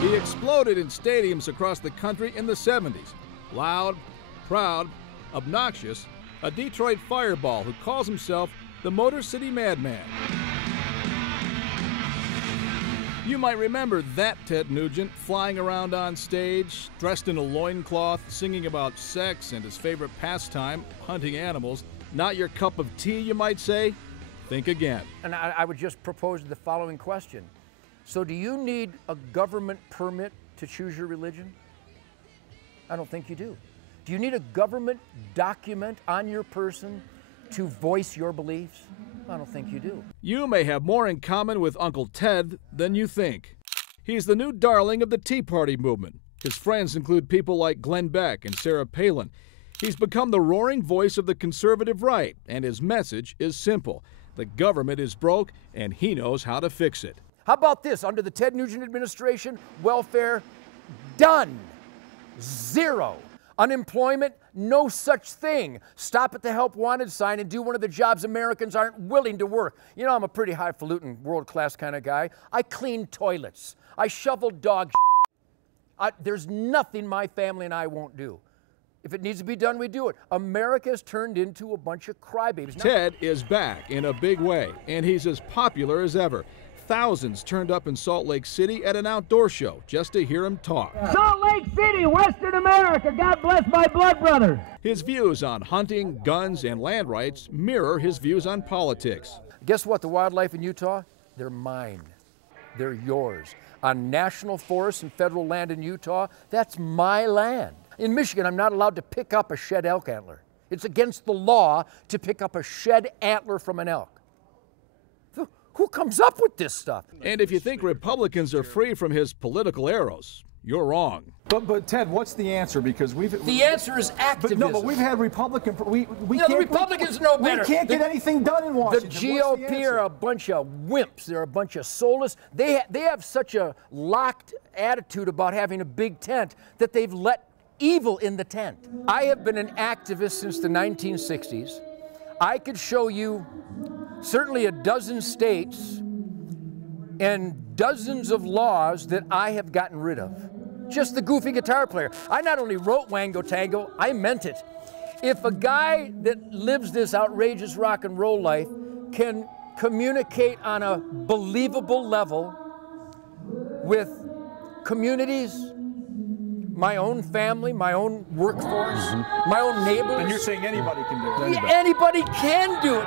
He exploded in stadiums across the country in the 70s. Loud, proud, obnoxious, a Detroit fireball who calls himself the Motor City Madman. You might remember that Ted Nugent flying around on stage, dressed in a loincloth, singing about sex and his favorite pastime, hunting animals. Not your cup of tea, you might say? Think again. And I would just propose the following question. So do you need a government permit to choose your religion? I don't think you do. Do you need a government document on your person to voice your beliefs? I don't think you do. You may have more in common with Uncle Ted than you think. He's the new darling of the Tea Party movement. His friends include people like Glenn Beck and Sarah Palin. He's become the roaring voice of the conservative right, and his message is simple. The government is broke, and he knows how to fix it. How about this? Under the Ted Nugent administration, welfare, done. Zero. Unemployment, no such thing. Stop at the help wanted sign and do one of the jobs Americans aren't willing to work. You know, I'm a pretty highfalutin, world-class kind of guy. I clean toilets. I shovel dog shit. There's nothing my family and I won't do. If it needs to be done, we do it. America has turned into a bunch of crybabies. Ted is back in a big way, and he's as popular as ever. Thousands turned up in Salt Lake City at an outdoor show just to hear him talk. Salt Lake City, Western America, God bless my blood brothers. His views on hunting, guns, and land rights mirror his views on politics. Guess what? The wildlife in Utah, they're mine. They're yours. On national forests and federal land in Utah, that's my land. In Michigan, I'm not allowed to pick up a shed elk antler. It's against the law to pick up a shed antler from an elk. Who comes up with this stuff? And if you think Republicans are free from his political arrows, you're wrong. But Ted, what's the answer? Because the answer is activism. But we've had Republican. We can't, the Republicans know better. We can't get anything done in Washington. The GOP are a bunch of wimps. They're a bunch of soulless. They have such a locked attitude about having a big tent that they've let evil in the tent. I have been an activist since the 1960s. I could show you certainly a dozen states and dozens of laws that I have gotten rid of. Just the goofy guitar player. I not only wrote Wango Tango, I meant it. If a guy that lives this outrageous rock and roll life can communicate on a believable level with communities, my own family, my own workforce, my own neighbors. And you're saying anybody can do it? Anybody can do it.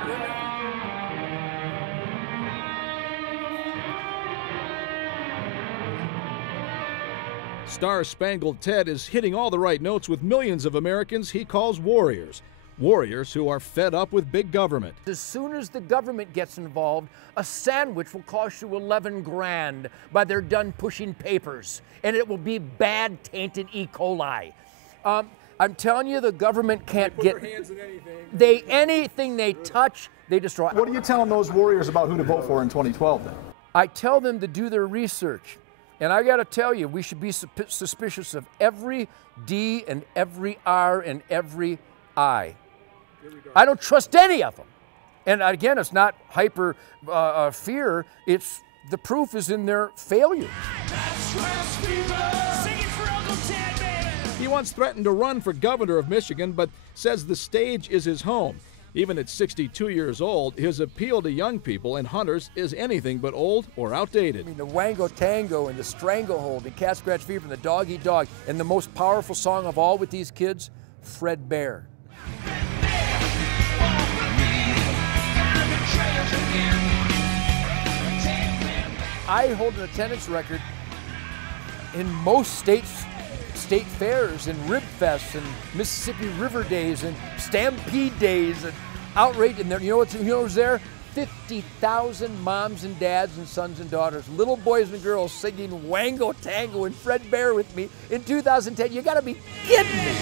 Star-Spangled Ted is hitting all the right notes with millions of Americans he calls warriors. Warriors who are fed up with big government. As soon as the government gets involved, a sandwich will cost you 11 grand by they're done pushing papers, and it will be bad, tainted E. coli. I'm telling you, the government can't get their hands in anything. Anything they touch, they destroy. What are you telling those warriors about who to vote for in 2012 then? I tell them to do their research. And I got to tell you, we should be suspicious of every D and every R and every I. I don't trust any of them. And again, it's not hyper fear. It's the proof is in their failures. He once threatened to run for governor of Michigan, but says the stage is his home. Even at 62 years old, his appeal to young people and hunters is anything but old or outdated. I mean, the Wango Tango and the Stranglehold and Cat Scratch Fever and the Dog Eat Dog, and the most powerful song of all with these kids, Fred Bear. I hold an attendance record in most state fairs and Rib Fests and Mississippi River Days and Stampede Days and outrage. And you know who's there? 50,000 moms and dads and sons and daughters, little boys and girls singing Wango Tango and Fred Bear with me in 2010. You gotta be kidding me.